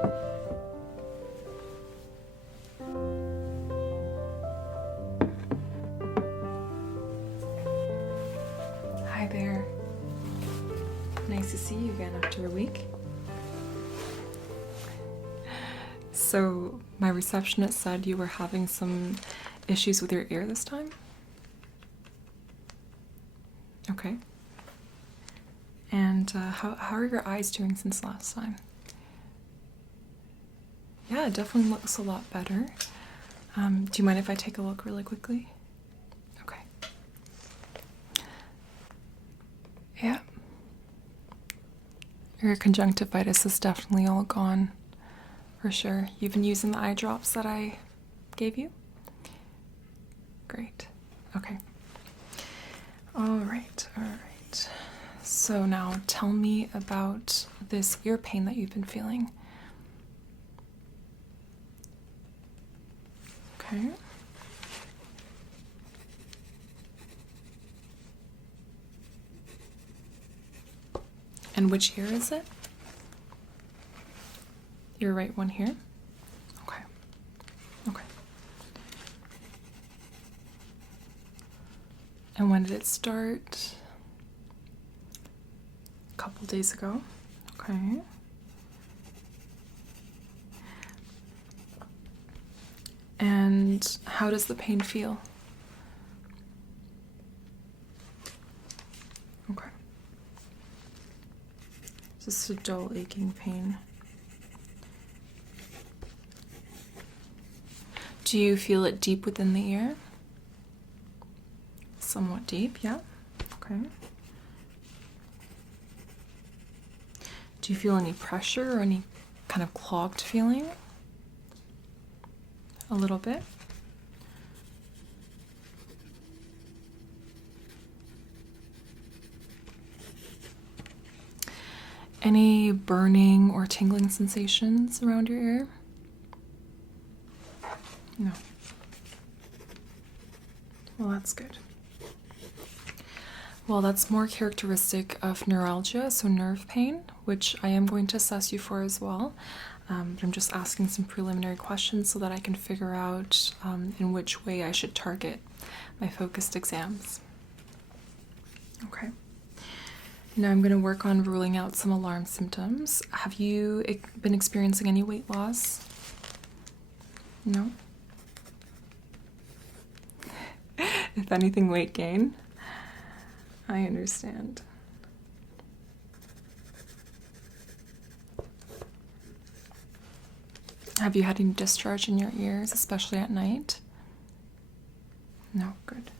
Hi there. Nice to see you again after a week. So, my receptionist said you were having some issues with your ear this time? Okay. And how are your eyes doing since last time? Yeah, it definitely looks a lot better. Do you mind if I take a look really quickly? Okay. Yeah. Your conjunctivitis is definitely all gone, for sure. You've been using the eye drops that I gave you? Great. Okay. All right. So now tell me about this ear pain that you've been feeling. Okay. And which ear is it? Your right one here? Okay. Okay. And when did it start? A couple days ago. Okay. And how does the pain feel? Okay. Just a dull aching pain. Do you feel it deep within the ear? Somewhat deep, yeah. Okay. Do you feel any pressure or any kind of clogged feeling? A little bit. Any burning or tingling sensations around your ear? No. Well, that's good. Well, that's more characteristic of neuralgia, so nerve pain, which I am going to assess you for as well. But I'm just asking some preliminary questions so that I can figure out in which way I should target my focused exams. Okay. Now I'm going to work on ruling out some alarm symptoms. Have you been experiencing any weight loss? No? If anything, weight gain. I understand. Have you had any discharge in your ears, especially at night? No, good.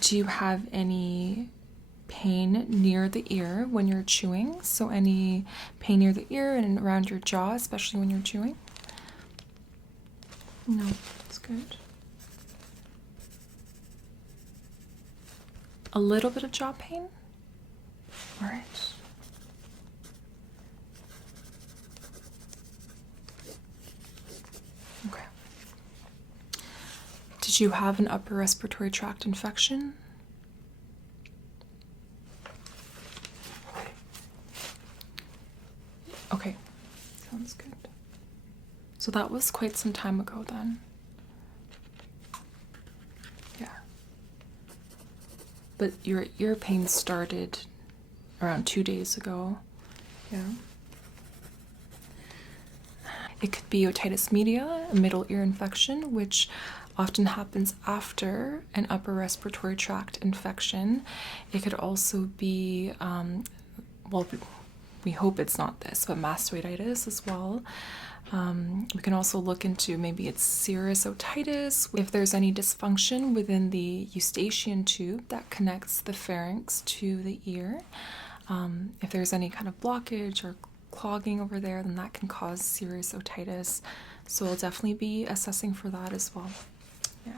Do you have any pain near the ear when you're chewing? So any pain near the ear and around your jaw, especially when you're chewing? No, that's good. A little bit of jaw pain? All right. Okay. Did you have an upper respiratory tract infection? Okay, sounds good. So that was quite some time ago then. Yeah. But your ear pain started around 2 days ago. Yeah. It could be otitis media, a middle ear infection, which often happens after an upper respiratory tract infection. It could also be, well, we hope it's not this, but mastoiditis as well. We can also look into maybe it's serous otitis, if there's any dysfunction within the eustachian tube that connects the pharynx to the ear. If there's any kind of blockage or clogging over there, then that can cause serious otitis. So we'll definitely be assessing for that as well. Yeah.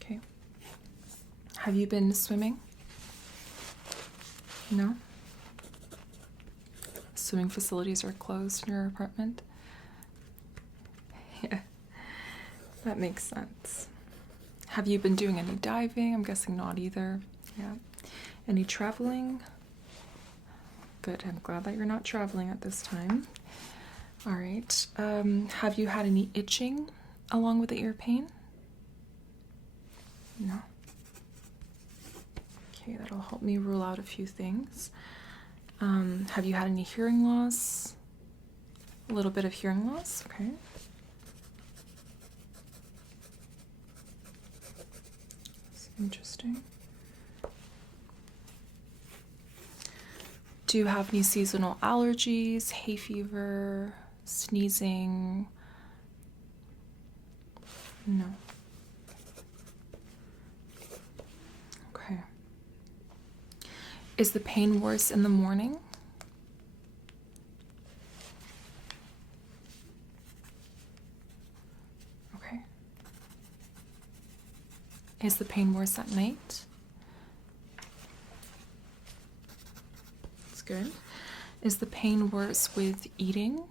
Okay. Have you been swimming? No? Swimming facilities are closed in your apartment? Yeah, that makes sense. Have you been doing any diving? I'm guessing not either. Yeah. Any traveling? Good. I'm glad that you're not traveling at this time. All right. Have you had any itching along with the ear pain? No. Okay, that'll help me rule out a few things. Have you had any hearing loss? A little bit of hearing loss, okay. That's interesting. Do you have any seasonal allergies, hay fever, sneezing? No. Okay. Is the pain worse in the morning? Okay. Is the pain worse at night? That's good. Is the pain worse with eating,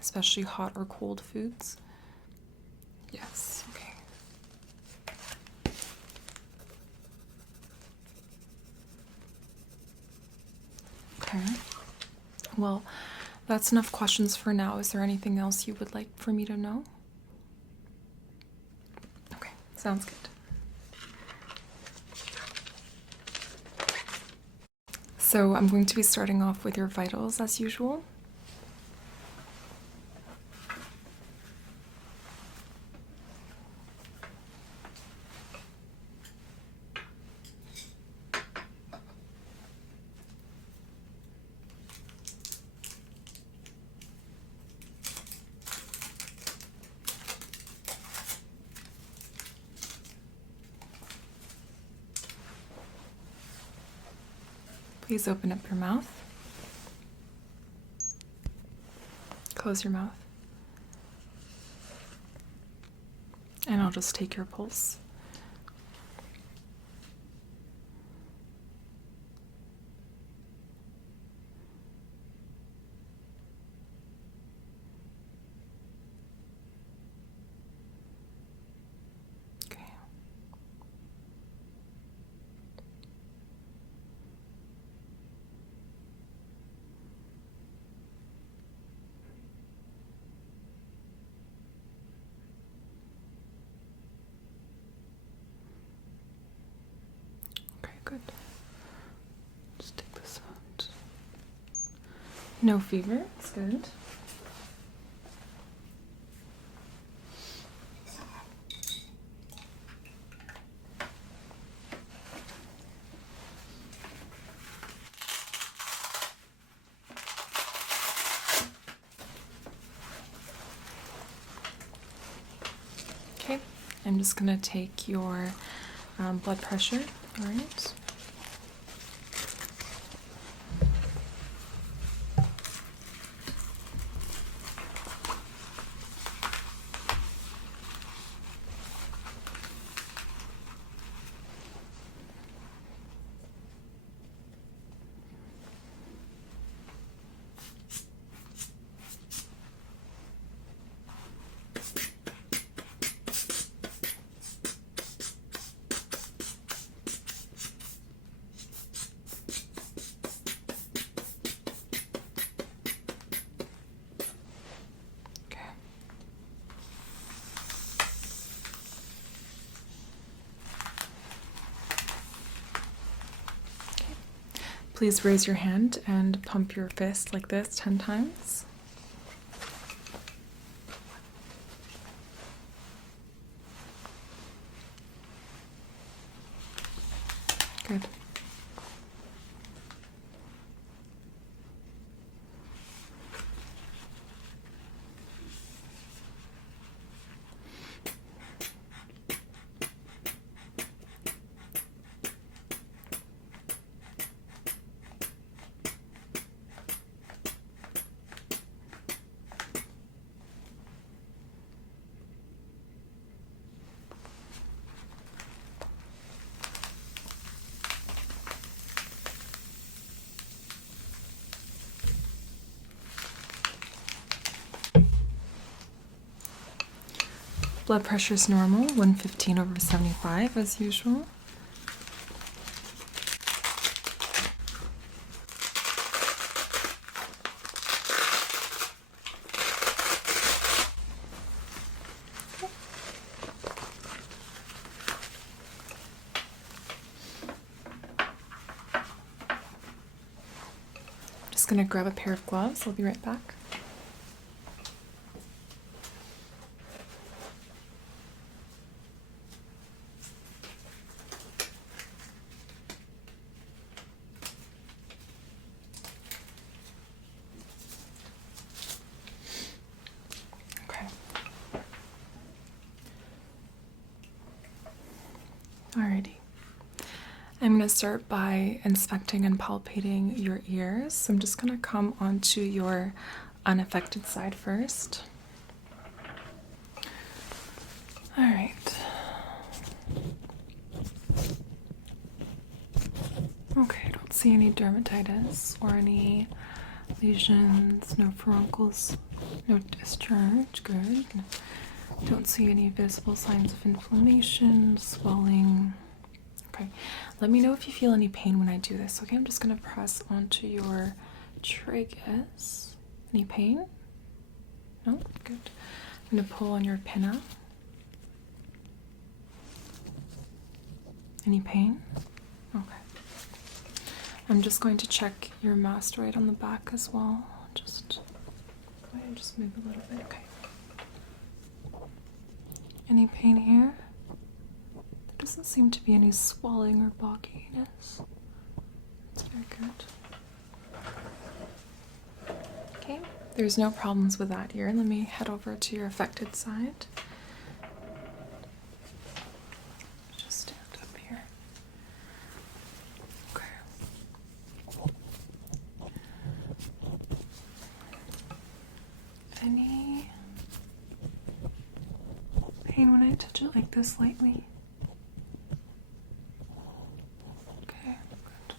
especially hot or cold foods? Yes, okay. Okay. Well, that's enough questions for now. Is there anything else you would like for me to know? Okay, sounds good. So I'm going to be starting off with your vitals as usual. Please open up your mouth. Close your mouth. And I'll just take your pulse. Okay. Okay, good. Just take this out. No fever, it's good. Okay, I'm just gonna take your blood pressure, all right? Please raise your hand and pump your fist like this 10 times. Good. Blood pressure is normal, 115/75 as usual. Just gonna grab a pair of gloves. I'll be right back. Okay. Alrighty. I'm going to start by inspecting and palpating your ears. So I'm just going to come onto your unaffected side first. All right. Okay, I don't see any dermatitis or any lesions, no furuncles, no discharge. Good. Don't see any visible signs of inflammation, swelling. Okay, let me know if you feel any pain when I do this, okay? I'm just going to press onto your tragus. Any pain? No? Good. I'm going to pull on your pinna. Any pain? Okay. I'm just going to check your mastoid on the back as well. Just move a little bit, okay. Any pain here? There doesn't seem to be any swelling or bogginess. That's very good. Okay, there's no problems with that here. Let me head over to your affected side. Just stand up here. Okay. Any pain when I touch it like this lightly? Okay, good.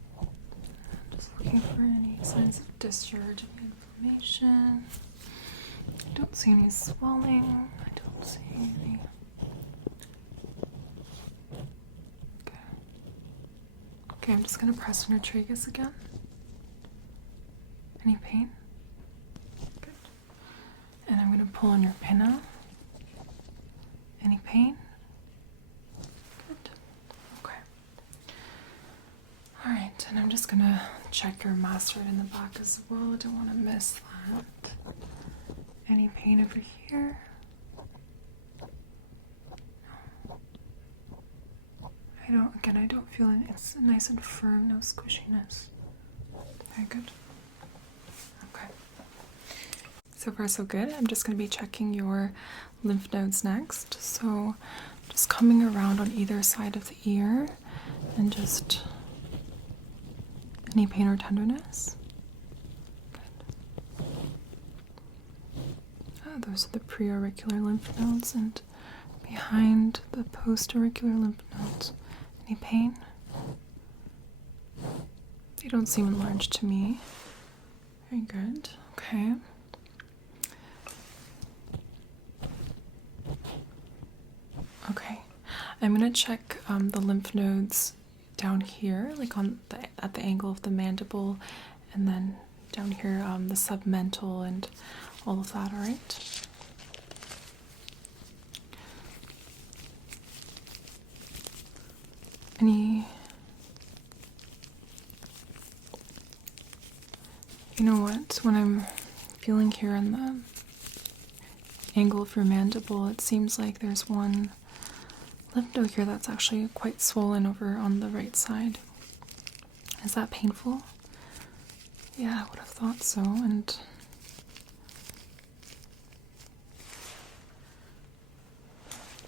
I'm just looking for any signs of discharge and inflammation. I don't see any swelling. I don't see any. Okay. Okay, I'm just going to press on your tragus again. Any pain? Good. And I'm going to pull on your pinna. Any pain? Good. Okay. Alright, and I'm just going to check your mastoid in the back as well. I don't want to miss that. Any pain over here? I don't feel it. It's nice and firm, no squishiness. Very good. Okay. So far so good. I'm just going to be checking your lymph nodes next. So just coming around on either side of the ear and just any pain or tenderness. Good. Those are the preauricular lymph nodes, and behind the postauricular lymph nodes. Any pain? They don't seem enlarged to me. Very good. Okay. Okay. I'm gonna check the lymph nodes down here, like at the angle of the mandible, and then down here the submental and all of that. All right. You know what? When I'm feeling here in the angle of your mandible, it seems like there's one lymph node here that's actually quite swollen over on the right side. Is that painful? Yeah, I would have thought so. And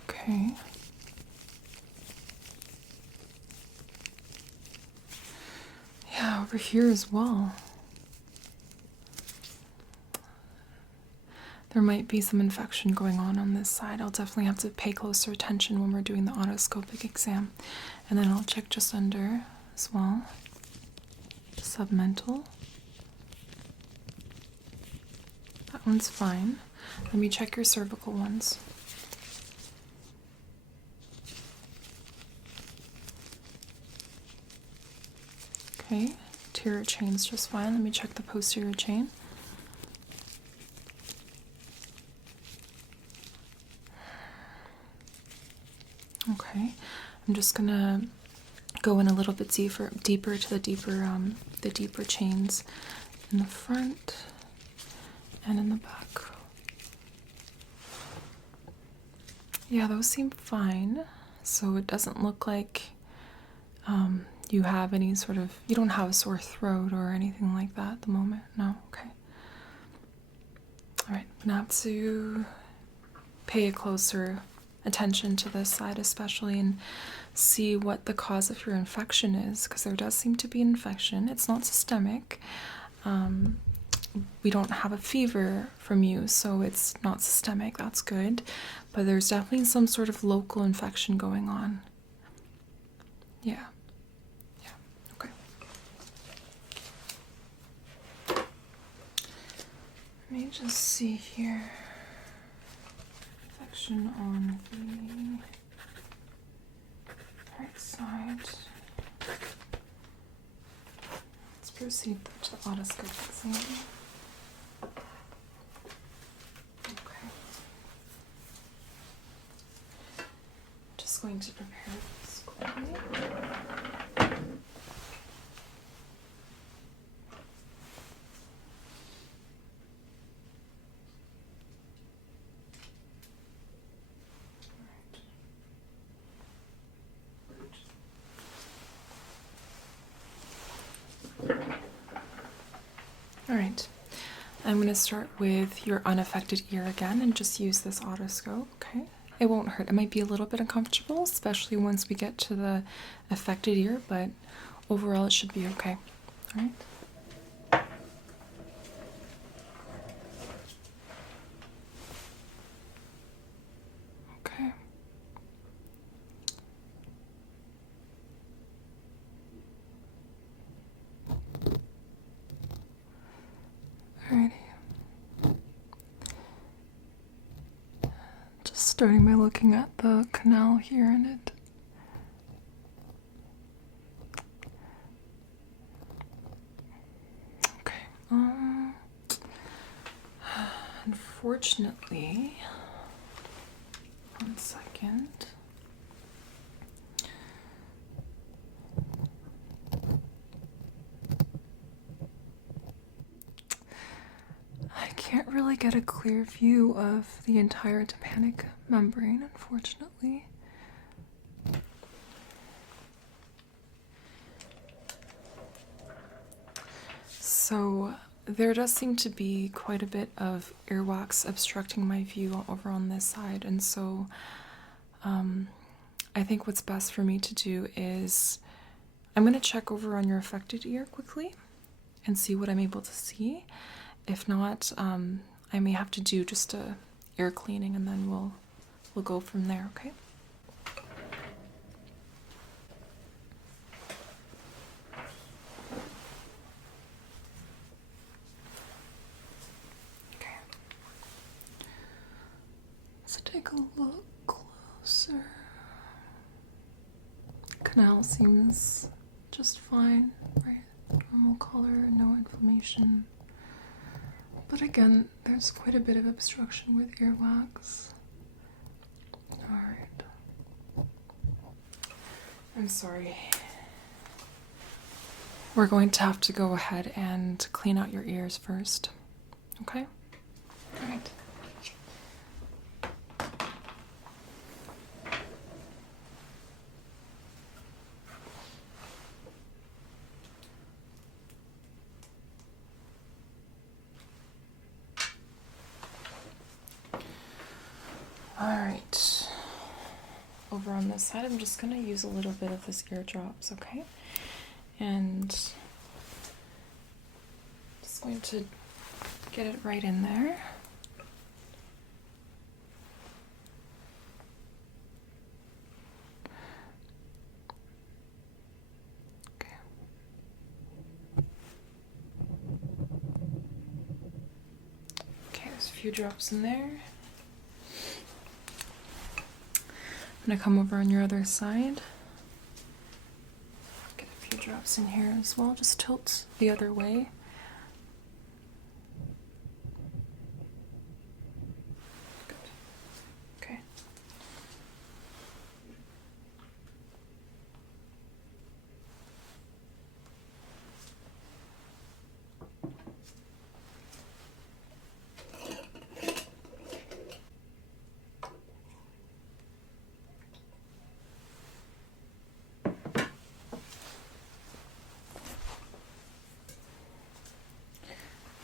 okay. Yeah, over here as well. There might be some infection going on this side. I'll definitely have to pay closer attention when we're doing the otoscopic exam. And then I'll check just under as well. Submental. That one's fine. Let me check your cervical ones. Okay, anterior chain's just fine. Let me check the posterior chain. Okay, I'm just gonna go in a little bit deeper to the deeper chains in the front and in the back. Yeah, those seem fine. So it doesn't look like you have any sort of, you don't have a sore throat or anything like that at the moment. No? Okay. All right, now I have to pay a closer attention to this side especially and see what the cause of your infection is, because there does seem to be an infection. It's not systemic. We don't have a fever from you, so it's not systemic. That's good. But there's definitely some sort of local infection going on. Yeah. Yeah. Okay. Let me just see here. Infection on the right side. Let's proceed to the otoscope exam. Okay. Just going to prepare this quickly. All right, I'm going to start with your unaffected ear again and just use this otoscope, okay? It won't hurt. It might be a little bit uncomfortable, especially once we get to the affected ear, but overall it should be okay, all right? Okay. Alrighty. Just starting by looking at the canal here and it. Okay. Unfortunately, 1 second. I can't really get a clear view of the entire tympanic membrane, unfortunately. So there does seem to be quite a bit of earwax obstructing my view over on this side, and so I think what's best for me to do is I'm going to check over on your affected ear quickly and see what I'm able to see. If not, I may have to do just a ear cleaning and then we'll go from there, okay? Okay. Let's take a look closer. Canal seems just fine, right? Normal color, no inflammation. But again, there's quite a bit of obstruction with earwax. Alright. I'm sorry. We're going to have to go ahead and clean out your ears first. Okay? Alright. Alright, over on this side, I'm just going to use a little bit of this ear drops, okay? And just going to get it right in there. Okay. Okay, there's a few drops in there. I'm gonna come over on your other side. Get a few drops in here as well. Just tilt the other way. Good. Okay.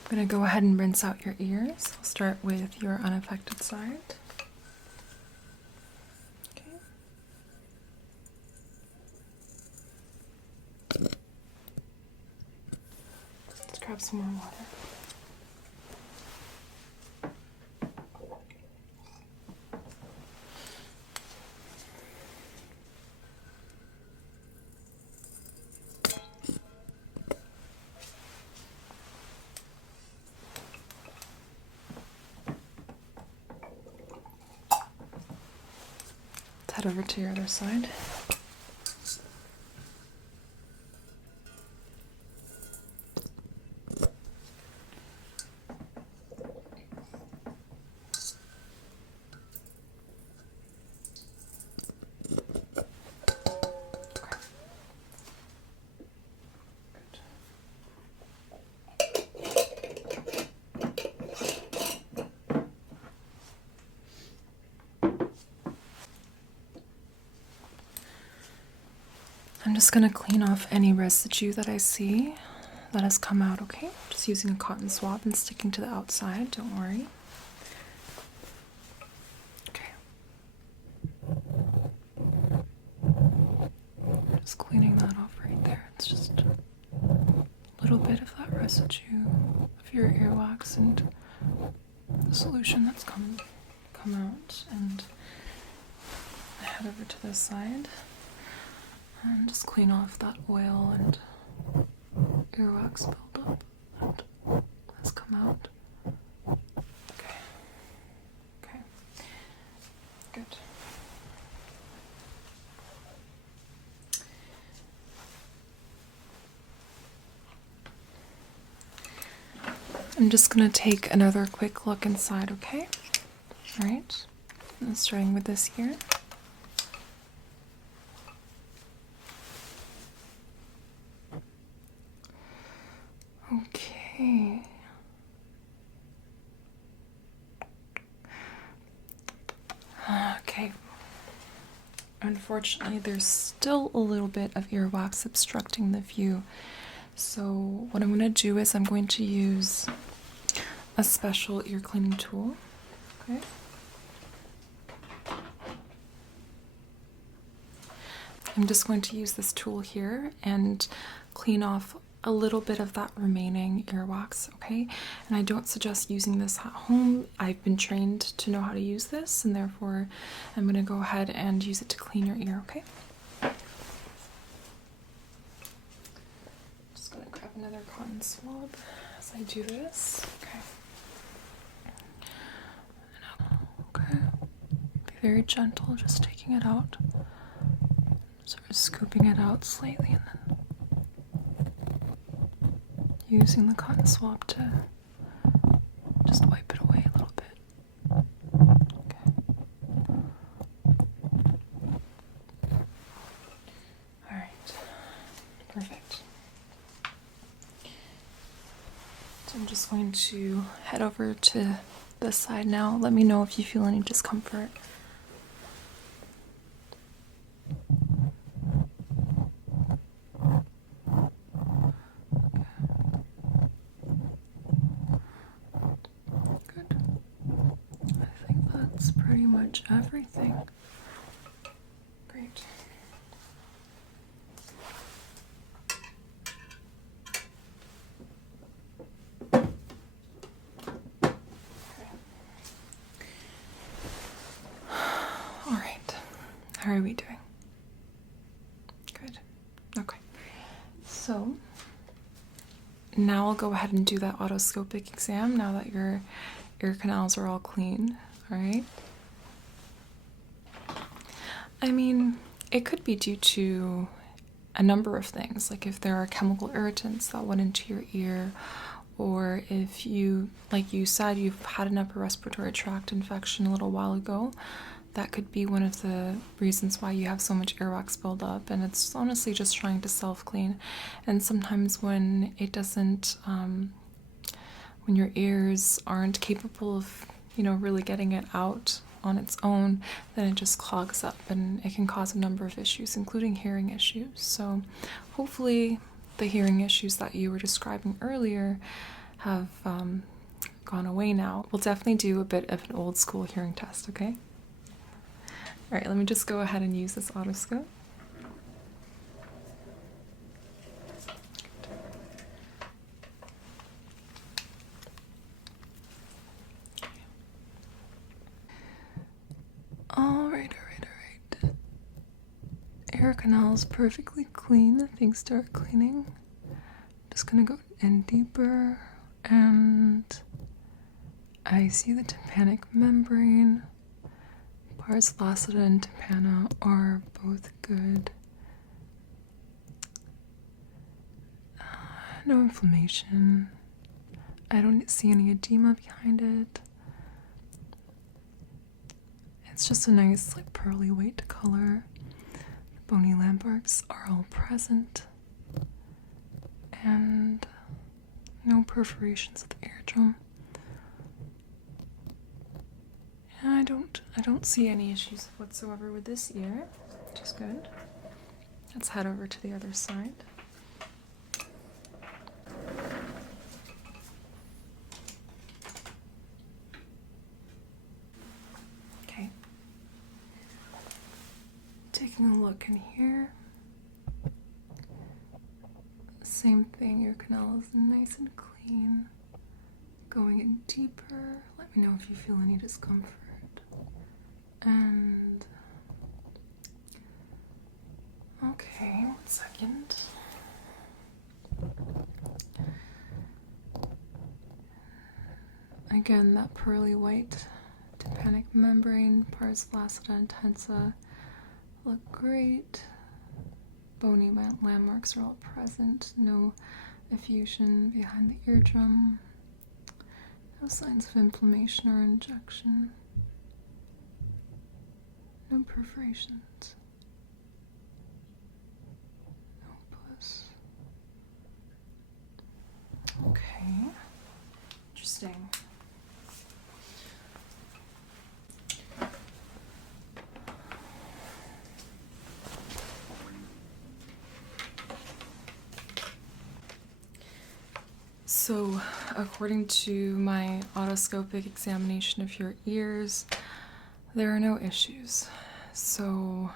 I'm going to go ahead and rinse out your ears. I'll start with your unaffected side. Okay. Let's grab some more water. Head over to your other side. I'm just going to clean off any residue that I see that has come out, okay? Just using a cotton swab and sticking to the outside, don't worry. Okay. Just cleaning that off right there. It's just a little bit of that residue of your earwax and the solution that's come out. And I head over to this side. And just clean off that oil and earwax buildup that has come out. Okay. Okay. Good. I'm just going to take another quick look inside, okay? All right. And starting with this here. Okay. Okay. Unfortunately, there's still a little bit of earwax obstructing the view. So what I'm going to do is I'm going to use a special ear cleaning tool. Okay. I'm just going to use this tool here and clean off a little bit of that remaining earwax, okay? And I don't suggest using this at home. I've been trained to know how to use this, and therefore I'm going to go ahead and use it to clean your ear, okay? Just going to grab another cotton swab as I do this. Okay. Be very gentle, just taking it out. Sort of scooping it out slightly and then using the cotton swab to just wipe it away a little bit. Okay. Alright. Perfect. So I'm just going to head over to this side now. Let me know if you feel any discomfort. Everything. Great. Okay. All right. How are we doing? Good. Okay. So now I'll go ahead and do that otoscopic exam now that your ear canals are all clean, all right? I mean, it could be due to a number of things, like if there are chemical irritants that went into your ear, or if you, like you said, you've had an upper respiratory tract infection a little while ago. That could be one of the reasons why you have so much earwax buildup, and it's honestly just trying to self-clean. And sometimes when it doesn't, when your ears aren't capable of, really getting it out on its own, then it just clogs up and it can cause a number of issues, including hearing issues. So hopefully the hearing issues that you were describing earlier have gone away now. We'll definitely do a bit of an old school hearing test, okay? All right, let me just go ahead and use this otoscope. All right. Ear canal's perfectly clean thanks to our cleaning. Just gonna go in deeper, and I see the tympanic membrane. Pars flaccida and tympana are both good. No inflammation. I don't see any edema behind it. It's just a nice, like, pearly white color. The bony landmarks are all present. And no perforations of the eardrum. I don't see any issues whatsoever with this ear, which is good. Let's head over to the other side. Okay. Taking a look in here. Same thing, your canal is nice and clean. Going in deeper. Let me know if you feel any discomfort. And okay, 1 second. Again, that pearly white tympanic membrane, pars flaccida intensa, look great. Bony landmarks are all present. No effusion behind the eardrum. No signs of inflammation or injection. No perforations. No pus. Okay. Interesting. So, according to my otoscopic examination of your ears, there are no issues. So,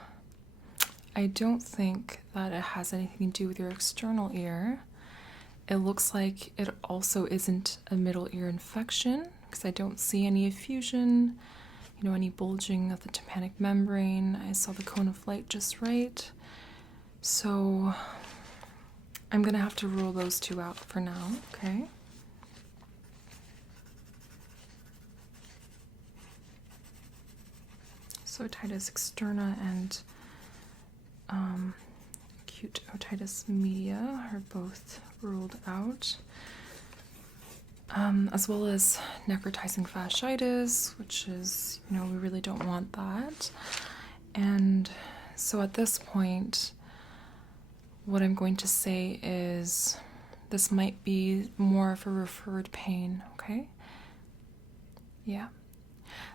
I don't think that it has anything to do with your external ear. It looks like it also isn't a middle ear infection, because I don't see any effusion, any bulging of the tympanic membrane. I saw the cone of light just right. So, I'm gonna have to rule those two out for now, okay? So otitis externa and acute otitis media are both ruled out, as well as necrotizing fasciitis, which is, we really don't want that. And so at this point, what I'm going to say is this might be more of a referred pain, okay? Yeah.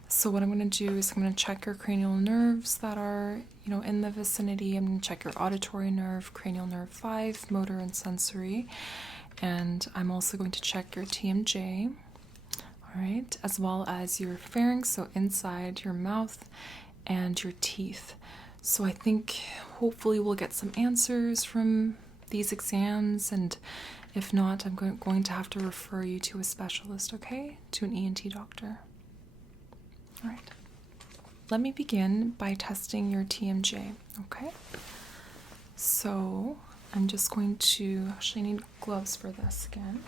So what I'm going to do is I'm going to check your cranial nerves that are, in the vicinity. I'm going to check your auditory nerve, cranial nerve 5, motor and sensory. And I'm also going to check your TMJ, all right, as well as your pharynx, so inside your mouth, and your teeth. So I think hopefully we'll get some answers from these exams, and if not, I'm going to have to refer you to a specialist, okay? To an ENT doctor. All right. Let me begin by testing your TMJ, okay? So I'm just going to actually need gloves for this again.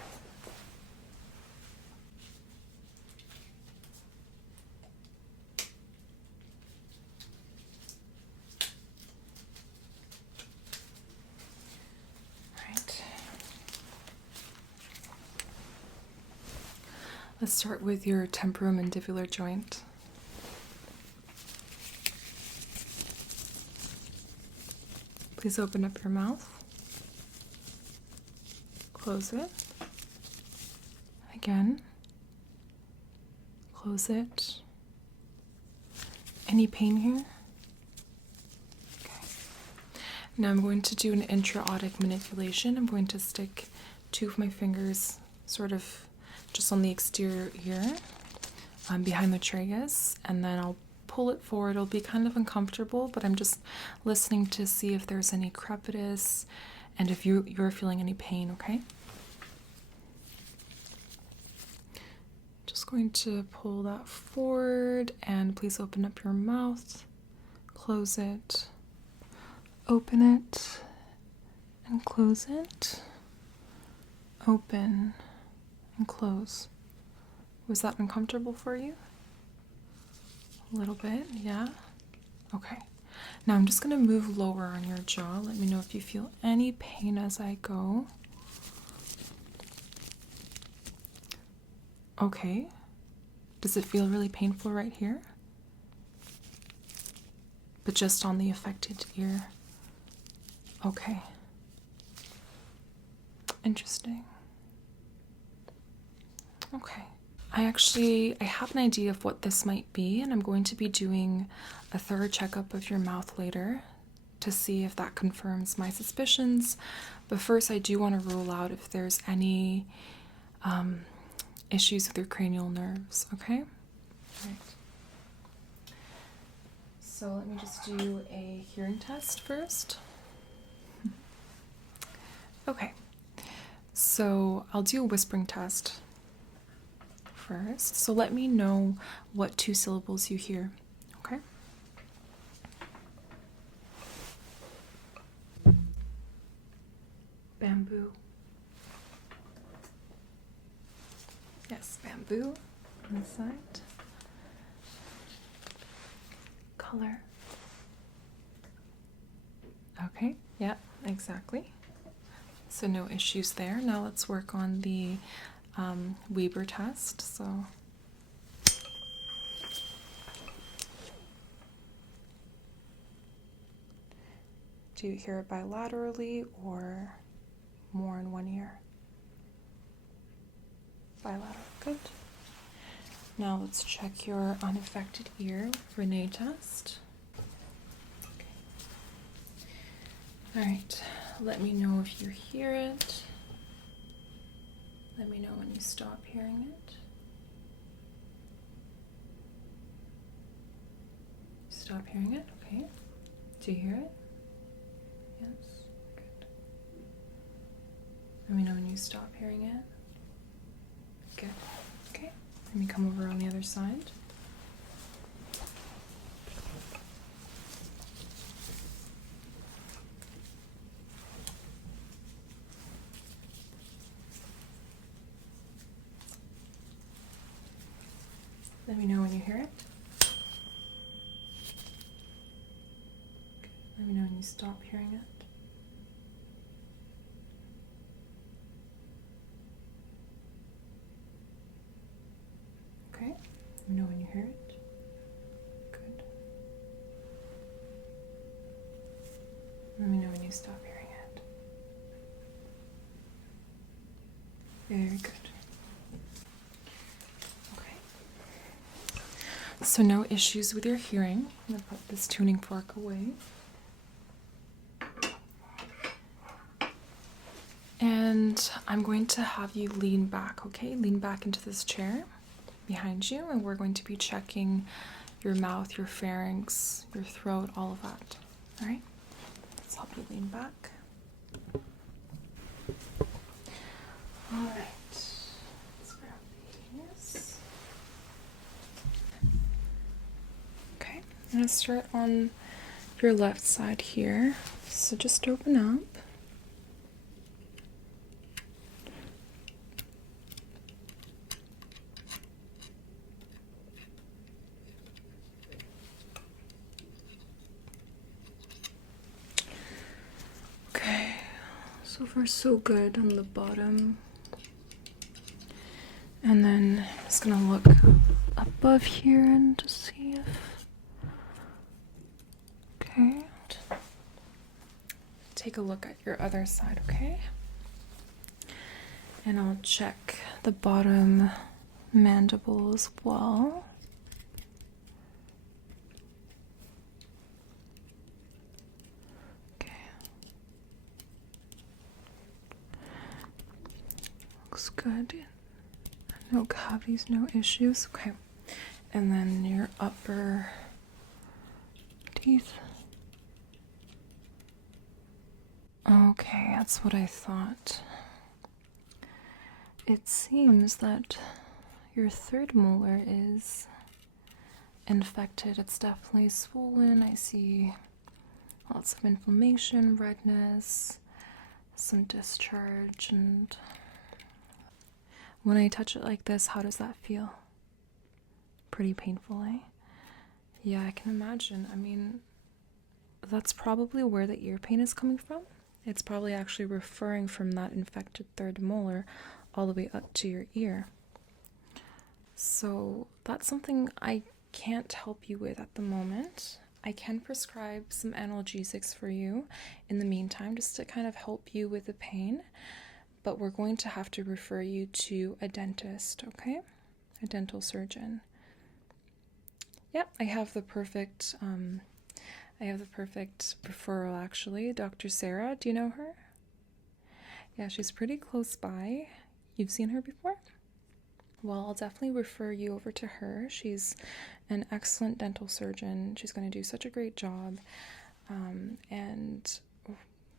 Let's start with your temporomandibular joint. Please open up your mouth. Close it. Again. Close it. Any pain here? Okay. Now I'm going to do an intra-audtic manipulation. I'm going to stick 2 of my fingers sort of just on the exterior ear, behind the tragus, and then I'll pull it forward. It'll be kind of uncomfortable, but I'm just listening to see if there's any crepitus and if you're feeling any pain, okay? Just going to pull that forward, and please open up your mouth, close it, open it, and close it, open, and close. Was that uncomfortable for you? A little bit, yeah? Okay. Now I'm just going to move lower on your jaw. Let me know if you feel any pain as I go. Okay. Does it feel really painful right here? But just on the affected ear. Okay. Interesting. Okay. I have an idea of what this might be, and I'm going to be doing a thorough checkup of your mouth later to see if that confirms my suspicions. But first, I do want to rule out if there's any issues with your cranial nerves, okay? All right. So let me just do a hearing test first. Okay. So I'll do a whispering test first. So let me know what 2 syllables you hear, okay? Bamboo. Yes, bamboo on the side. Color. Okay, yeah, exactly. So no issues there. Now let's work on the Weber test. So do you hear it bilaterally or more in one ear? Bilateral, good. Now let's check your unaffected ear Renee test. Okay. All right, let me know if you hear it. Let me know when you stop hearing it. Stop hearing it, okay. Do you hear it? Yes, good. Let me know when you stop hearing it. Good, okay. Let me come over on the other side. Let me know when you hear it. Okay. Let me know when you stop hearing it. Okay. Let me know when you hear it. Good. Let me know when you stop hearing it. Very good. So no issues with your hearing. I'm going to put this tuning fork away. And I'm going to have you lean back, okay? Lean back into this chair behind you, and we're going to be checking your mouth, your pharynx, your throat, all of that. All right? Let's help you lean back. All right. Let's grab these. Okay, I'm going to start on your left side here. So just open up. So far so good on the bottom. And then I'm just gonna look above here and just see if. Okay. Take a look at your other side, okay? And I'll check the bottom mandible as well. Okay. Looks good. No cavities, no issues. Okay. And then your upper teeth. Okay, that's what I thought. It seems that your third molar is infected. It's definitely swollen. I see lots of inflammation, redness, some discharge, and when I touch it like this, how does that feel? Pretty painful, eh? Yeah, I can imagine. I mean, that's probably where the ear pain is coming from. It's probably actually referring from that infected third molar all the way up to your ear. So that's something I can't help you with at the moment. I can prescribe some analgesics for you in the meantime, just to kind of help you with the pain, but we're going to have to refer you to a dentist, okay? A dental surgeon. Yep, I have the perfect referral actually. Dr. Sarah, do you know her? Yeah, she's pretty close by. You've seen her before? Well, I'll definitely refer you over to her. She's an excellent dental surgeon. She's going to do such a great job. And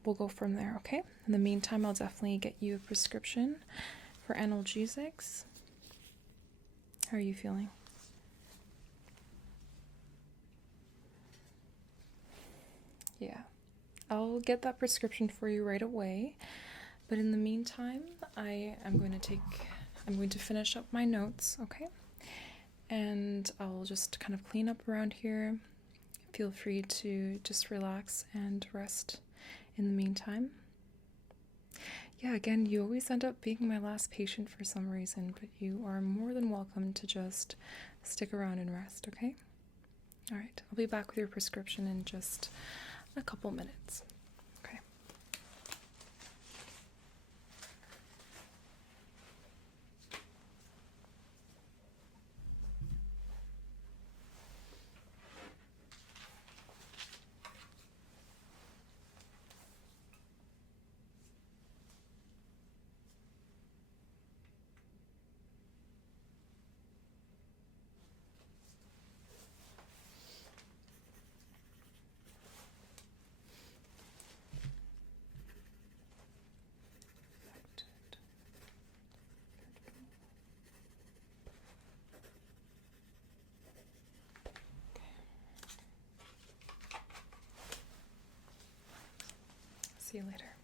we'll go from there, okay? In the meantime, I'll definitely get you a prescription for analgesics. How are you feeling? Yeah, I'll get that prescription for you right away. But in the meantime, I'm going to finish up my notes, okay? And I'll just kind of clean up around here. Feel free to just relax and rest in the meantime. Yeah, again, you always end up being my last patient for some reason, but you are more than welcome to just stick around and rest, okay? All right, I'll be back with your prescription in just a couple minutes. Okay. See you later.